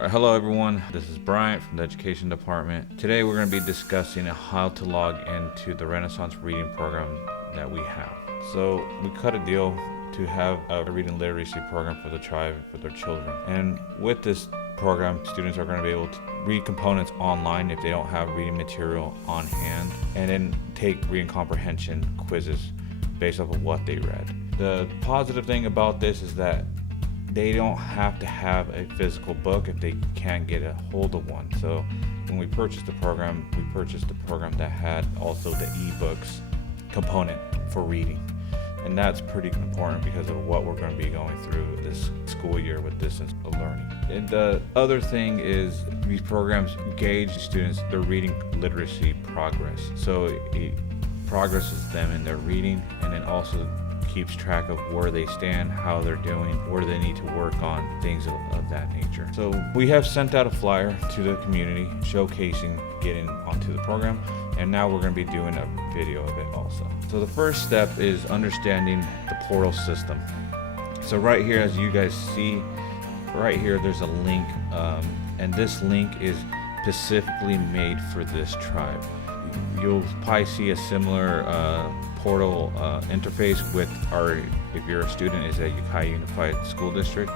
Hello everyone, this is Bryant from the Education Department. Today we're going to be discussing how to log into the Renaissance reading program that we have. So we cut a deal to have a reading literacy program for the tribe and for their children. And with this program, students are going to be able to read components online if they don't have reading material on hand, and then take reading comprehension quizzes based off of what they read. The positive thing about this is that they don't have to have a physical book if they can't get a hold of one. So when we purchased the program that had also the ebooks component for reading. And that's pretty important because of what we're going to be going through this school year with distance learning. And the other thing is these programs gauge students their reading literacy progress. So it progresses them in their reading, and then also keeps track of where they stand, how they're doing, where they need to work on, things of that nature. So we have sent out a flyer to the community showcasing getting onto the program, and now we're going to be doing a video of it also. So the first step is understanding the portal system. So right here, as you guys see, right here there's a link, and this link is specifically made for this tribe. You'll probably see a similar portal interface with if you're a student, is at Ukiah Unified School District,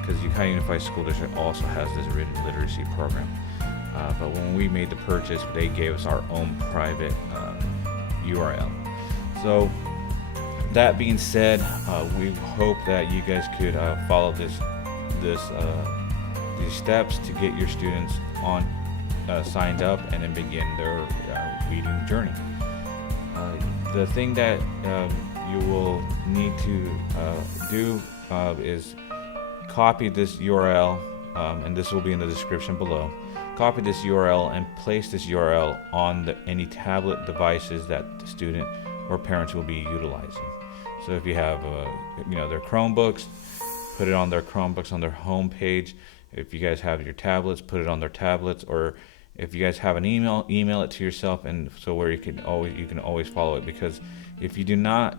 because Ukiah Unified School District also has this reading literacy program. But when we made the purchase, they gave us our own private URL. So that being said, we hope that you guys could follow these steps to get your students on signed up and then begin their reading journey. The thing that you will need to do is copy this URL, and this will be in the description below. Copy this URL and place this URL on any tablet devices that the student or parents will be utilizing. So if you have their Chromebooks, put it on their Chromebooks on their home page. If you guys have your tablets, put it on their tablets, or if you guys have an email it to yourself, and so where you can always follow it, because if you do not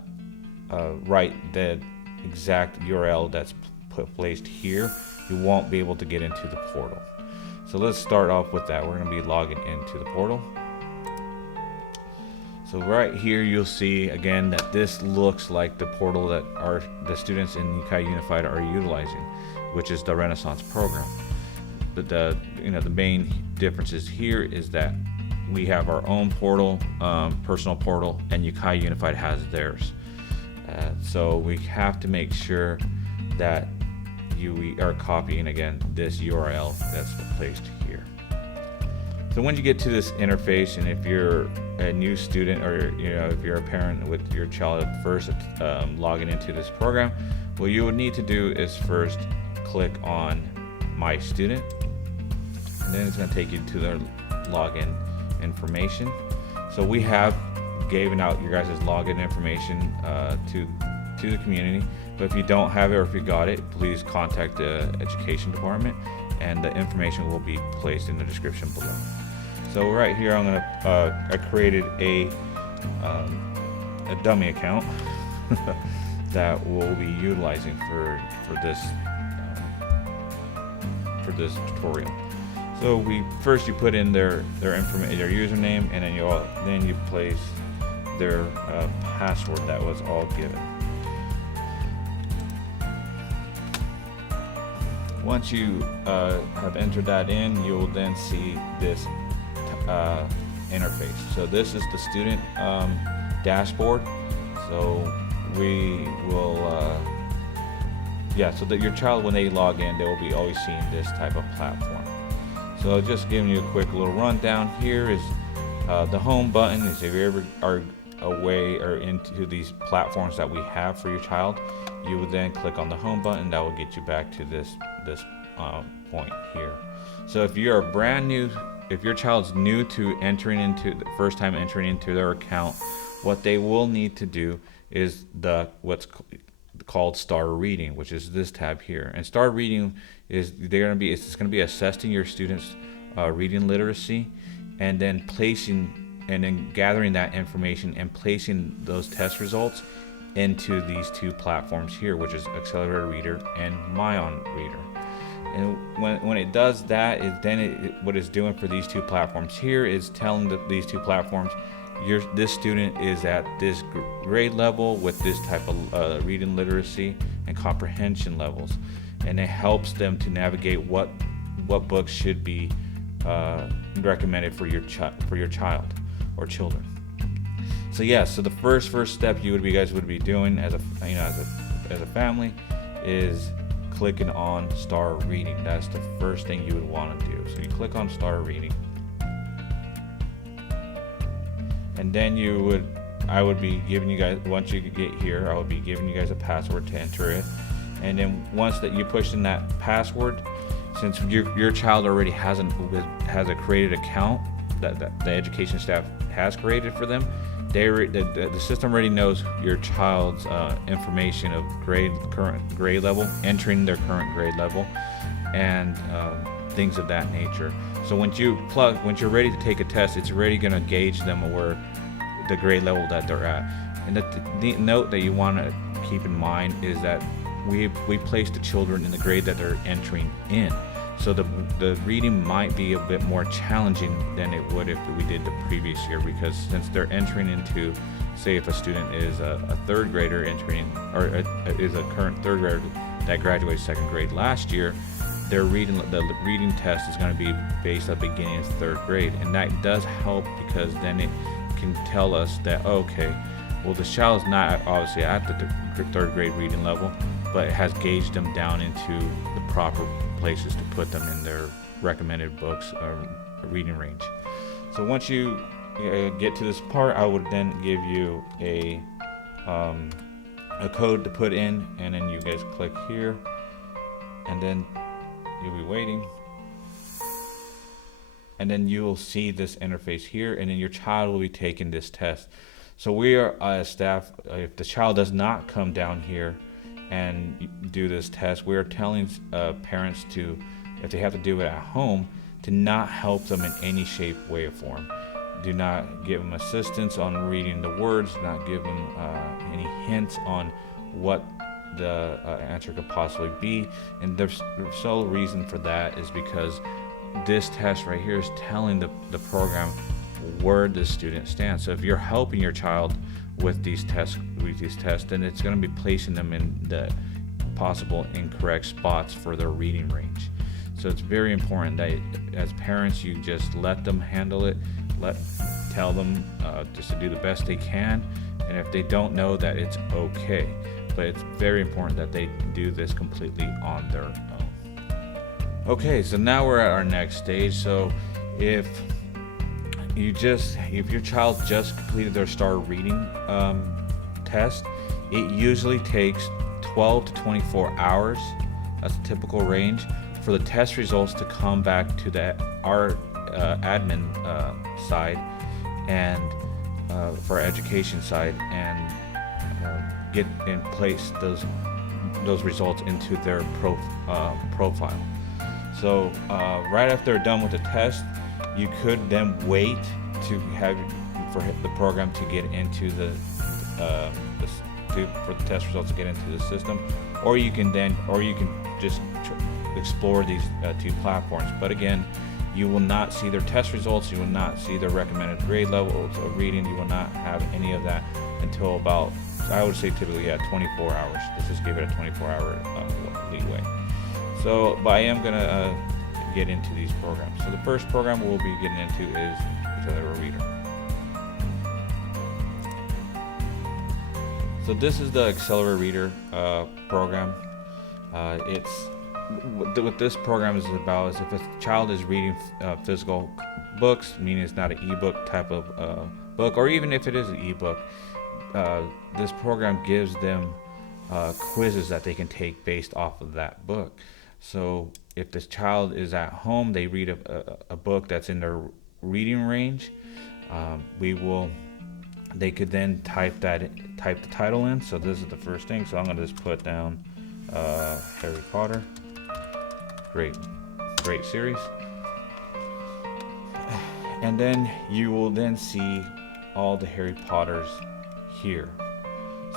write the exact URL that's placed here, you won't be able to get into the portal. So let's start off with that. We're going to be logging into the portal. So right here you'll see again that this looks like the portal that the students in Ukiah Unified are utilizing, which is the Renaissance program. But the main differences here is that we have our own portal, personal portal, and Ukiah Unified has theirs. So we have to make sure that we are copying again this URL that's placed here. So when you get to this interface, and if you're a new student, or if you're a parent with your child first logging into this program, what you would need to do is first click on My Student, and then it's going to take you to their login information. So we have given out your guys' login information to the community, but if you don't have it, or if you got it, please contact the Education Department, and the information will be placed in the description below. So right here I created a dummy account that we'll be utilizing for this tutorial. So you put in their information, their username, and then you place their password that was all given. Once you have entered that in, you will then see this interface. So this is the student dashboard. So we will so that your child, when they log in, they will be always seeing this type of platform. So just giving you a quick little rundown, here is the home button. Is if you ever are away or into these platforms that we have for your child, you would then click on the home button. That will get you back to this point here. So if you're if your child's new to the first time entering into their account, what they will need to do is what's called Star Reading, which is this tab here. And Star Reading is it's going to be assessing your students' reading literacy, and then gathering that information and placing those test results into these two platforms here, which is Accelerator Reader and Mayan Reader. And when it does that, what it's doing for these two platforms here is telling these two platforms, this student is at this grade level with this type of reading literacy and comprehension levels, and it helps them to navigate what books should be recommended for your child or children. So so the first step you guys would be doing as a family is clicking on start reading. That's the first thing you would want to do. So you click on start reading, and then I would be giving you guys, once you get here, I would be giving you guys a password to enter it. And then once that you push in that password, since your child already has a created account that the education staff has created for them, the system already knows your child's information of current grade level, entering their current grade level, and things of that nature. So once you're ready to take a test, it's already going to gauge them where the grade level that they're at. And the note that you want to keep in mind is that we place the children in the grade that they're entering in. So the reading might be a bit more challenging than it would if we did the previous year, because since they're entering into, say if a student is a third grader entering, or is a current third grader that graduated second grade last year, the reading test is going to be based at the beginning of third grade. And that does help, because then it can tell us that, okay, well, the child is not obviously at the third grade reading level, but it has gauged them down into the proper places to put them in their recommended books or reading range. So once you get to this part, I would then give you a code to put in, and then you guys click here, and then you'll be waiting, and then you will see this interface here, and then your child will be taking this test. So we are, as staff, if the child does not come down here and do this test, we are telling parents to, if they have to do it at home, to not help them in any shape, way, or form. Do not give them assistance on reading the words, not give them any hints on what the answer could possibly be. And the sole reason for that is because this test right here is telling the program where the student stands. So if you're helping your child with these tests, then it's going to be placing them in the possible incorrect spots for their reading range. So it's very important that as parents, you just let them handle it. Tell them just to do the best they can, and if they don't know, that it's okay. But it's very important that they do this completely on their own. Okay, so now we're at our next stage. So if your child just completed their start reading test, it usually takes 12 to 24 hours. That's a typical range for the test results to come back to our admin side, and for our education side, and get in place those results into their profile. So right after they're done with the test, you could then wait to have for the program to get into for the test results to get into the system, or you can just explore these two platforms. But again, you will not see their test results, you will not see their recommended grade levels of reading, you will not have any of that until about, I would say typically 24 hours. Let's just give it a 24-hour leeway. So, but I am going to get into these programs. So the first program we'll be getting into is Accelerator Reader. So this is the Accelerator Reader program. What this program is about is if a child is reading physical books, meaning it's not an ebook type of book, or even if it is an ebook, this program gives them quizzes that they can take based off of that book. So if this child is at home, they read a book that's in their reading range, they could then type the title in. So this is the first thing. So I'm going to just put down Harry Potter. Great series. And then you will then see all the Harry Potters here.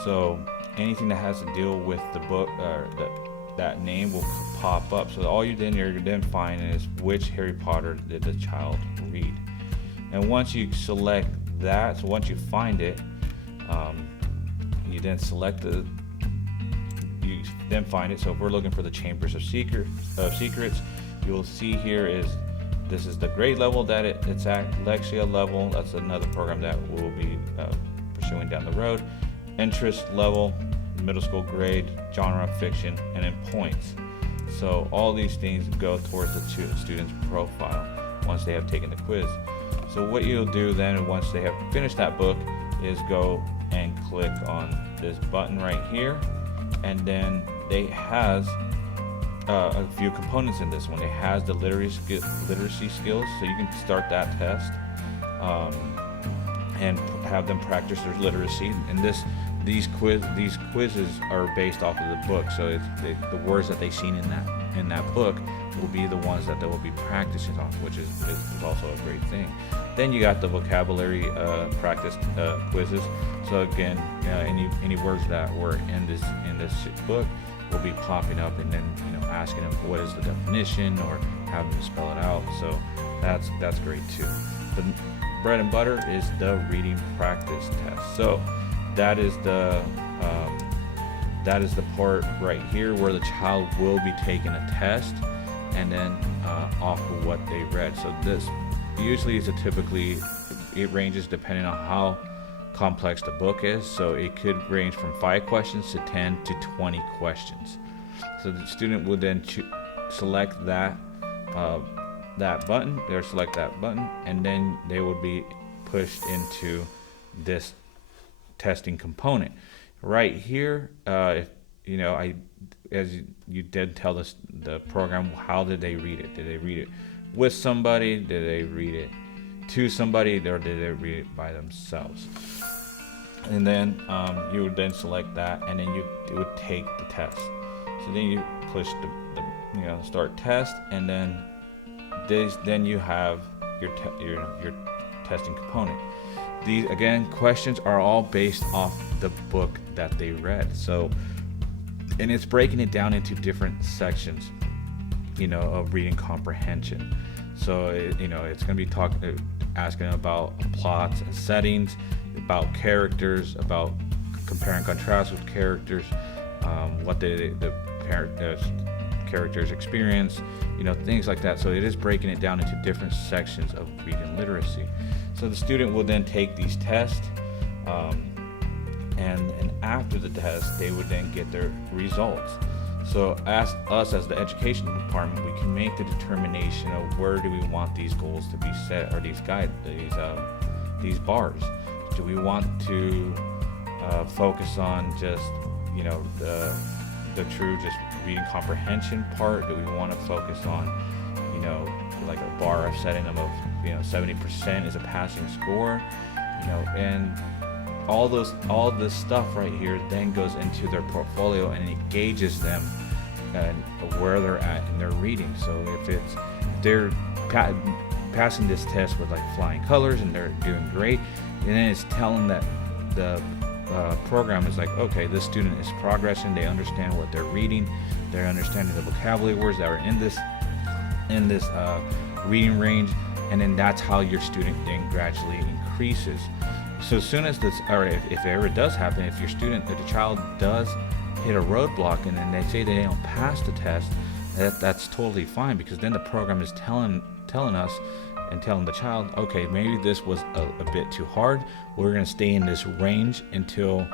So anything that has to deal with the book, that name will pop up. So all you're then finding is which Harry Potter did the child read. And once you select that, so once you find it, you then select you then find it. So if we're looking for the Chambers of Secrets, you'll see here this is the grade level that it's at, Lexia level. That's another program that we'll be pursuing down the road. Interest level, middle school grade, genre, fiction, and then points. So all these things go towards the student's profile once they have taken the quiz. So what you'll do then once they have finished that book is go and click on this button right here, and then they has a few components in this one. It has the literacy skills, so you can start that test and have them practice their literacy. And these quizzes are based off of the book, so it's the words that they've seen in that book will be the ones that they will be practicing off, which is also a great thing. Then you got the vocabulary practice quizzes. So again, any words that were in this book will be popping up, and then asking them what is the definition or having them spell it out. So that's great too. The bread and butter is the reading practice test. So that is the part right here where the child will be taking a test, and then off of what they read. So this usually it ranges depending on how complex the book is. So it could range from 5 questions to 10 to 20 questions. So the student will then select that button. They'll select that button, and then they will be pushed into this testing component right here. As you did tell us the program, how did they read it? Did they read it with somebody? Did they read it to somebody, or did they read it by themselves? And then you would then select that, and then you would take the test. So then you push the start test, and then you have your testing component. These again questions are all based off the book that they read. So, and it's breaking it down into different sections, of reading comprehension. So it's going to be asking about plots and settings, about characters, about compare and contrast with characters, what the characters experience, things like that. So it is breaking it down into different sections of reading literacy. So the student will then take these tests, and after the test, they would then get their results. So as the education department, we can make the determination of where do we want these goals to be set, or these bars. Do we want to focus on just the true just reading comprehension part? Do we want to focus on like a bar of setting them of 70% is a passing score, and all this stuff right here then goes into their portfolio, and it gauges them and where they're at in their reading. So if they're passing this test with like flying colors and they're doing great, and then it's telling that the program is like, okay, this student is progressing, they understand what they're reading, they're understanding the vocabulary words that are in this reading range, and then that's how your student then gradually increases. So as soon as this, or if it ever does happen, if the child does hit a roadblock and then they say they don't pass the test, that's totally fine, because then the program is telling us and telling the child, okay, maybe this was a bit too hard. We're going to stay in this range until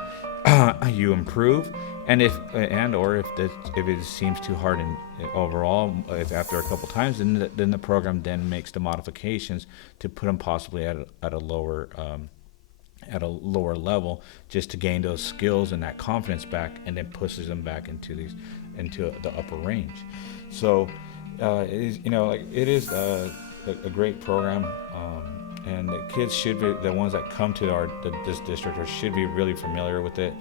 you improve. And if it seems too hard overall, if after a couple times, then the program then makes the modifications to put them possibly at a lower level, just to gain those skills and that confidence back, and then pushes them back into the upper range. So it is a great program, and the kids should be, the ones that come to this district should be really familiar with it,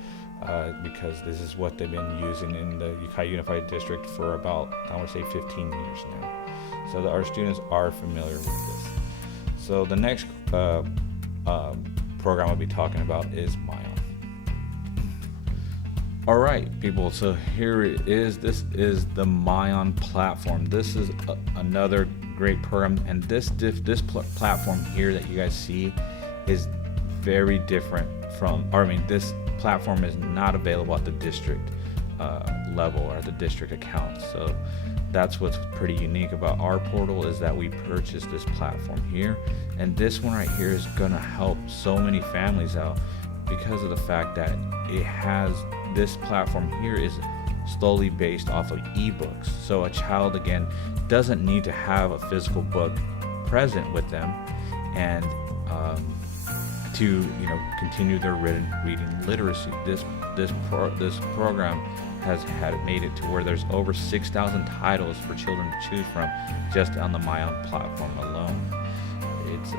because this is what they've been using in the Ukiah Unified District for about, I want to say 15 years now. So our students are familiar with this. So the next program I'll be talking about is Mayan. All right, people. So here it is. This is the Mayan Platform. This is another great program, and this platform here that you guys see is very different from. Or I mean, this platform is not available at the district level or the district account. So that's what's pretty unique about our portal, is that we purchased this platform here, and this one right here is gonna help so many families out because of the fact that it has, this platform here is slowly based off of ebooks. So a child, again, doesn't need to have a physical book present with them, and to continue their reading literacy. This program has made it to where there's over 6,000 titles for children to choose from just on the Mayan Platform alone. It's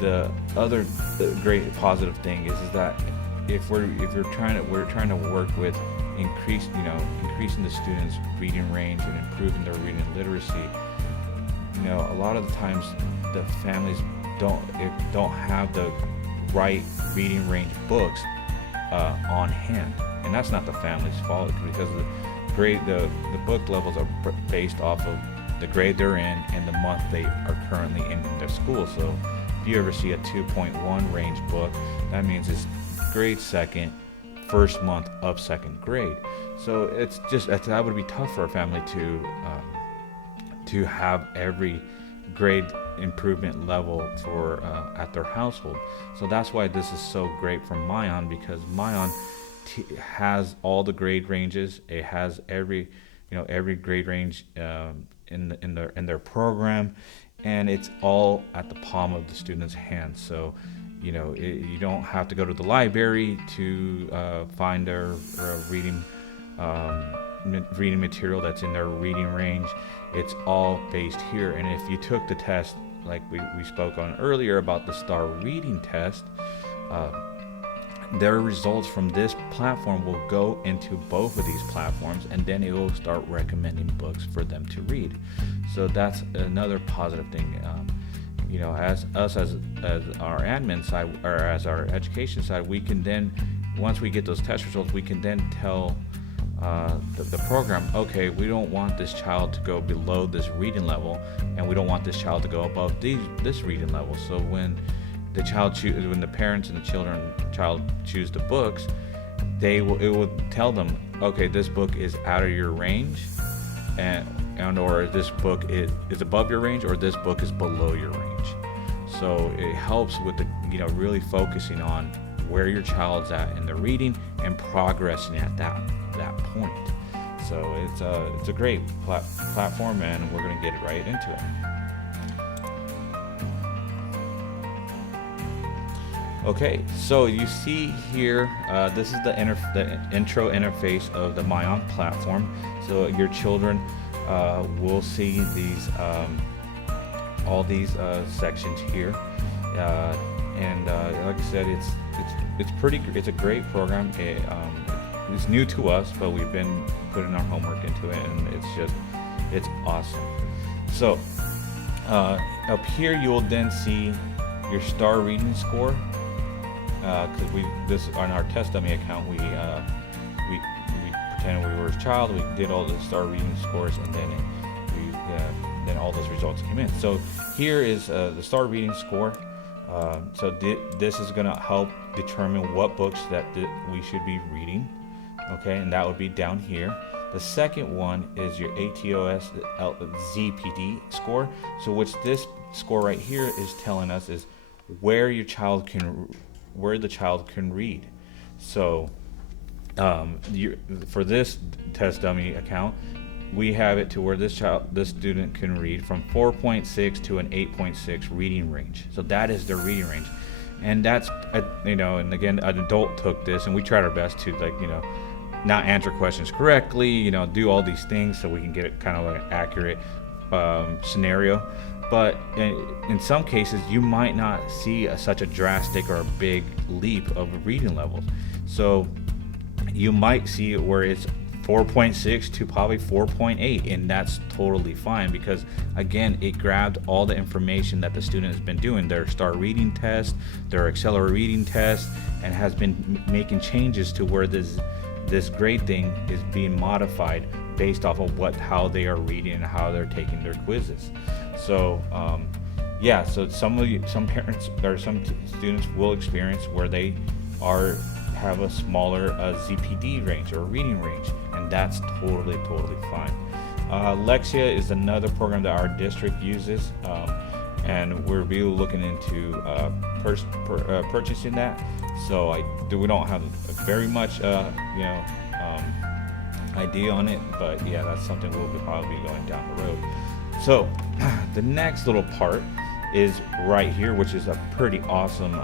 the other great positive thing is that we're trying to work with increasing the students' reading range and improving their reading literacy. A lot of the times the families don't have the right reading range books on hand, and that's not the family's fault, because the book levels are based off of the grade they're in and the month they are currently in their school. So if you ever see a 2.1 range book, that means it's grade second, first month of second grade. So it's just that would be tough for a family to have every grade improvement level for at their household. So that's why this is so great from Mayan, because Mayan has all the grade ranges. It has every grade range in their program, and it's all at the palm of the student's hand. So you don't have to go to the library to find their reading material that's in their reading range. It's all based here. And if you took the test, like we spoke on earlier about the STAR reading test, their results from this platform will go into both of these platforms, and then it will start recommending books for them to read. So that's another positive thing. As our admin side, or as our education side, we can then, once we get those test results, we can then tell the program, okay, we don't want this child to go below this reading level, and we don't want this child to go above this reading level. So when the parents and the child choose the books, it will tell them, okay, this book is out of your range, and or this book is above your range, or this book is below your range. So it helps with really focusing on where your child's at in the reading and progressing at that point. So it's a great platform, and we're going to get it right into it. Okay, so you see here, this is the intro interface of the Mayan Platform. So your children will see these all these sections here, and like I said, it's a great program. It's new to us, but we've been putting our homework into it, and it's awesome. So up here you will then see your STAR reading score. Because on our test dummy account, we pretended we were a child. We did all the STAR reading scores, and then all those results came in. So here is the STAR reading score. So this is going to help determine what books that we should be reading. Okay, and that would be down here. The second one is your ATOS ZPD score. So which this score right here is telling us is where the child can read. So for this test dummy account, we have it to where this student can read from 4.6 to an 8.6 reading range. So that is their reading range, and that's and again, an adult took this, and we tried our best to not answer questions correctly, do all these things so we can get it kind of an accurate scenario. But in some cases, you might not see such a drastic or a big leap of reading levels. So you might see it where it's 4.6 to probably 4.8, and that's totally fine, because again, it grabbed all the information that the student has been doing, their STAR reading test, their Accelerator reading test, and has been making changes to where this grade thing is being modified based off of how they are reading and how they're taking their quizzes. So so some parents or some students will experience where they have a smaller ZPD range or reading range, and that's totally fine. Lexia is another program that our district uses, and we're really looking into purchasing that. So we don't have very much idea on it, but yeah, that's something we'll probably be going down the road. So the next little part is right here, which is a pretty awesome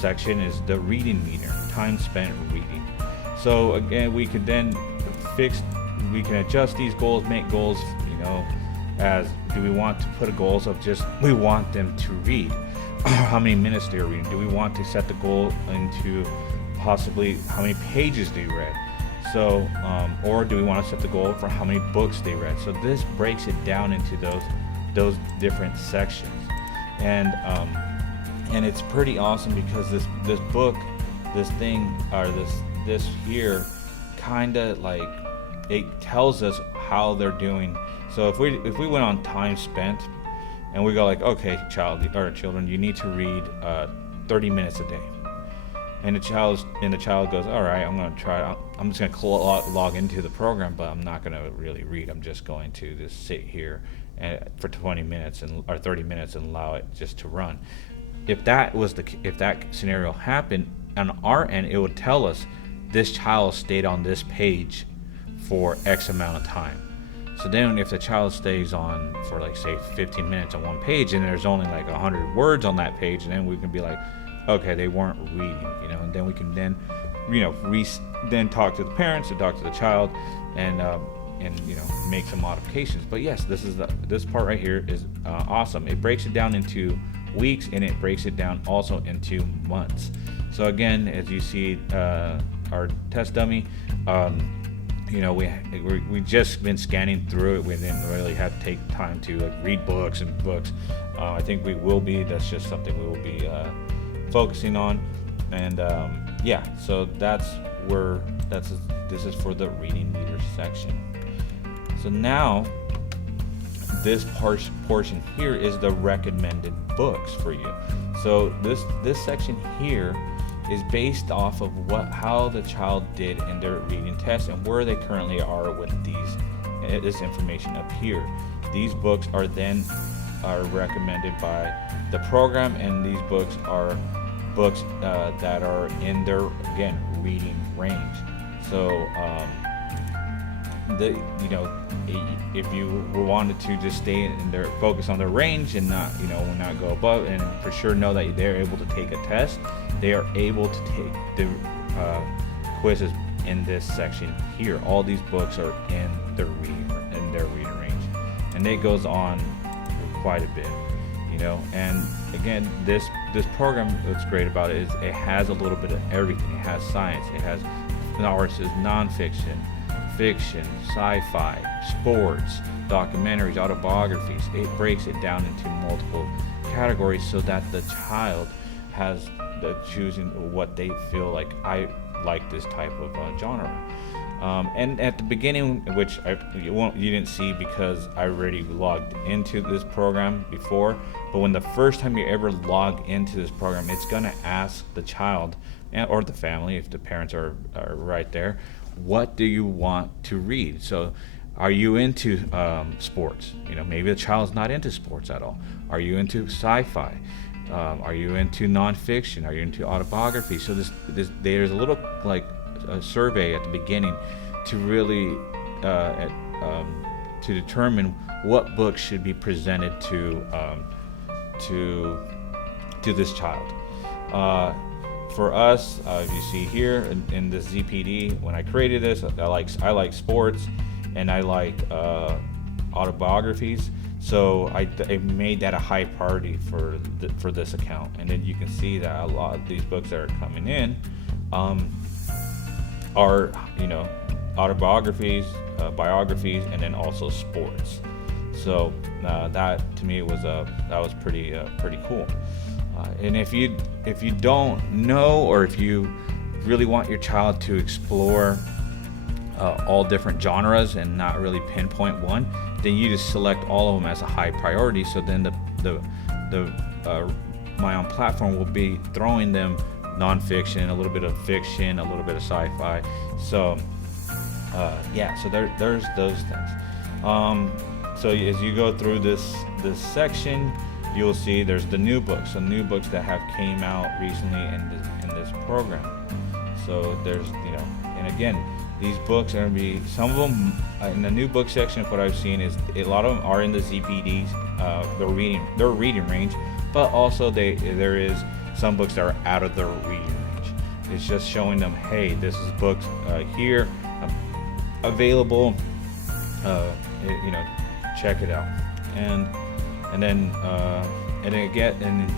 section, is the reading meter, time spent reading. So again, we can adjust these goals, make goals, as do we want to put goals of just we want them to read how many minutes they're reading? Do we want to set the goal into possibly how many pages they read? So or do we want to set the goal for how many books they read? So this breaks it down into those different sections, and it's pretty awesome, because this book, this here, kind of like it tells us how they're doing. So if we went on time spent, and we go like, okay, children, you need to read 30 minutes a day, and the child goes, all right, I'm going to try. I'm just going to log into the program, but I'm not going to really read. I'm just going to just sit here for 20 minutes or 30 minutes and allow it just to run. If that scenario happened on our end, it would tell us this child stayed on this page for X amount of time. So then if the child stays on for like say 15 minutes on one page, and there's only like 100 words on that page, and then we can be like, okay, they weren't reading, and then we can then talk to the parents and talk to the child, and make some modifications. But yes, this part right here is awesome. It breaks it down into weeks, and it breaks it down also into months. So again, as you see, our test dummy, we just been scanning through it. We didn't really have to take time to read books. I think we will be. That's just something we will be focusing on. And so this is for the reading meter section. So now this portion here is the recommended books for you. So this section here is based off of how the child did in their reading test and where they currently are with this information up here. These books are recommended by the program, and these books are books that are in their, again, reading range. So if you wanted to just stay in their focus on their range and not go above, and for sure know that they're able to take a test, they are able to take the quizzes in this section here. All these books are in their reading range, and it goes on for quite a bit, and again, this program, what's great about it is it has a little bit of everything. It has science, it has nonfiction, fiction, sci-fi, sports, documentaries, autobiographies. It breaks it down into multiple categories so that the child has the choosing what they feel like. I like this type of genre. And at the beginning, which you didn't see because I already logged into this program before, but when the first time you ever log into this program, it's going to ask the child or the family, if the parents are right there, what do you want to read? So are you into sports? Maybe the child's not into sports at all. Are you into sci-fi? Are you into nonfiction? Are you into autobiography? So there's a little like a survey at the beginning to really to determine what books should be presented to this child. For us, if you see here in the ZPD, when I created this, I like sports, and I like autobiographies. So I made that a high priority for this account, and then you can see that a lot of these books that are coming in, are, autobiographies, biographies, and then also sports. So that to me was pretty cool. And if you don't know, or if you really want your child to explore all different genres and not really pinpoint one, then you just select all of them as a high priority. So then the Mayan Platform will be throwing them nonfiction, a little bit of fiction, a little bit of sci-fi. So so there's those things. So as you go through this section, you'll see there's the new books, so new books that have came out recently in this program. So there's, and again, these books are going to be, some of them in the new book section. What I've seen is a lot of them are in the ZPDs, their reading range, but also there is some books that are out of their reading range. It's just showing them, hey, this is books here available. Check it out, and then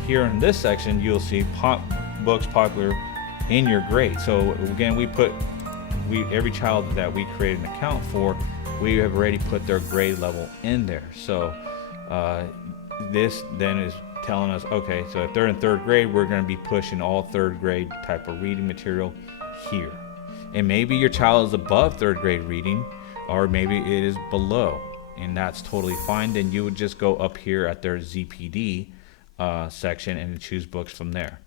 here in this section, you'll see books popular in your grade. So again, every child that we create an account for, we have already put their grade level in there. So this then is telling us, okay, so if they're in third grade, we're going to be pushing all third grade type of reading material here. And maybe your child is above third grade reading, or maybe it is below, and that's totally fine. Then you would just go up here at their ZPD section and choose books from there.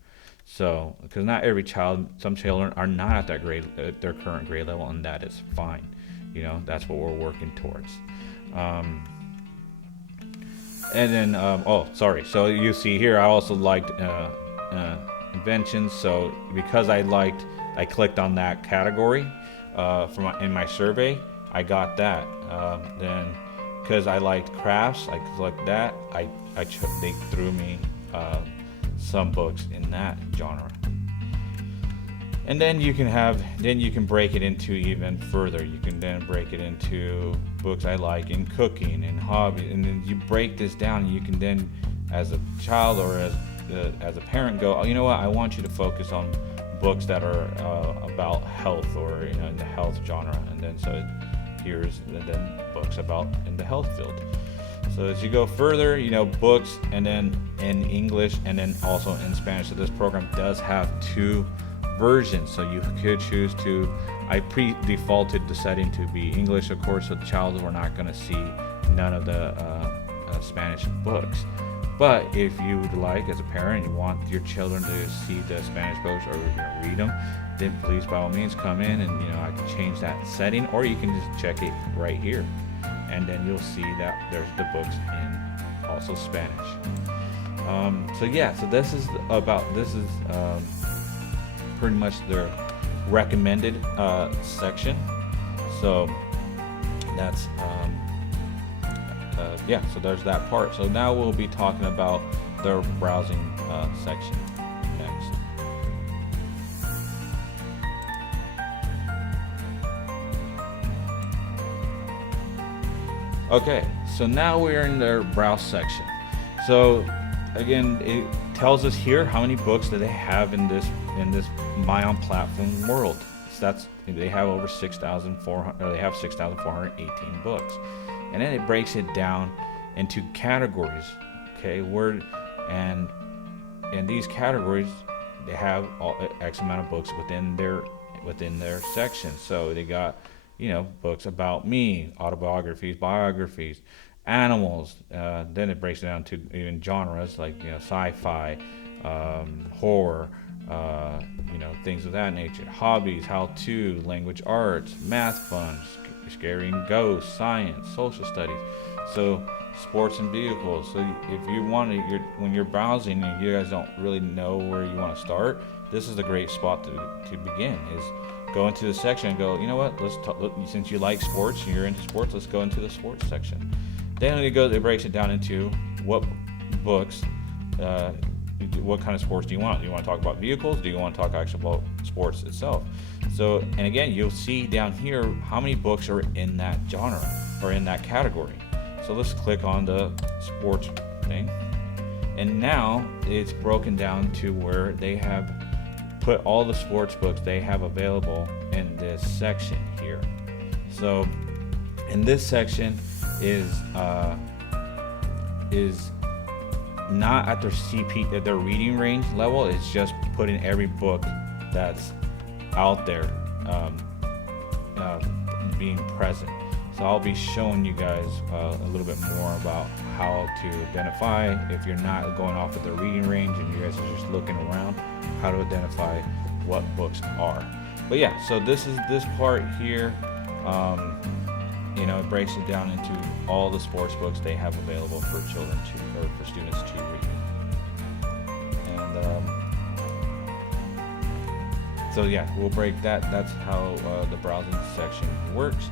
So, because not every child, some children are not at that grade, at their current grade level, and that is fine. That's what we're working towards. And then, so you see here, I also liked inventions. So because I clicked on that category in my survey, I got that. Then, because I liked crafts, I clicked that. They threw me some books in that genre. And then you can break it into even further. You can then break it into books I like in cooking and hobby, and then you break this down. And you can then, as a child or as a parent, go, oh, you know what? I want you to focus on books that are about health, or in the health genre. And then here's then books about in the health field. So as you go further, books, and then in English, and then also in Spanish. So this program does have two versions, so you could choose to. I pre-defaulted the setting to be English, of course, so the child were not going to see none of the Spanish books. But if you would like, as a parent, you want your children to see the Spanish books or read them, then please, by all means, come in and I can change that setting, or you can just check it right here, and then you'll see that there's the books in also Spanish. So this is pretty much their recommended section. So that's so there's that part. So now we'll be talking about their browsing section next. Okay, so now we're in their browse section. So again, it tells us here how many books that they have in this Mayan Platform world. So they have over 6,400. They have 6,418 books, and then it breaks it down into categories. Okay, and these categories, they have X amount of books within their section. So they got books about me, autobiographies, biographies, animals. Then it breaks it down to even genres like sci-fi, horror, things of that nature. Hobbies, how-to, language arts, math fun, scary and ghosts, science, social studies. So sports and vehicles. So if you want to, when you're browsing and you guys don't really know where you want to start, this is a great spot to begin. Is go into the section and go, you know what? Let's talk, since you like sports and you're into sports, let's go into the sports section. Then it breaks it down into what books, what kind of sports do you want? Do you want to talk about vehicles? Do you want to talk actually about sports itself? So, and again, you'll see down here how many books are in that genre or in that category. So let's click on the sports thing. And now it's broken down to where they have put all the sports books they have available in this section here. So in this section is not at their reading range level. It's just putting every book that's out there being present. So I'll be showing you guys a little bit more about how to identify, if you're not going off of the reading range and you guys are just looking around, how to identify what books are. But yeah, so this is this part here. It breaks it down into all the sports books they have available for children to, or for students to read. And so yeah, we'll break that. That's how the browsing section works.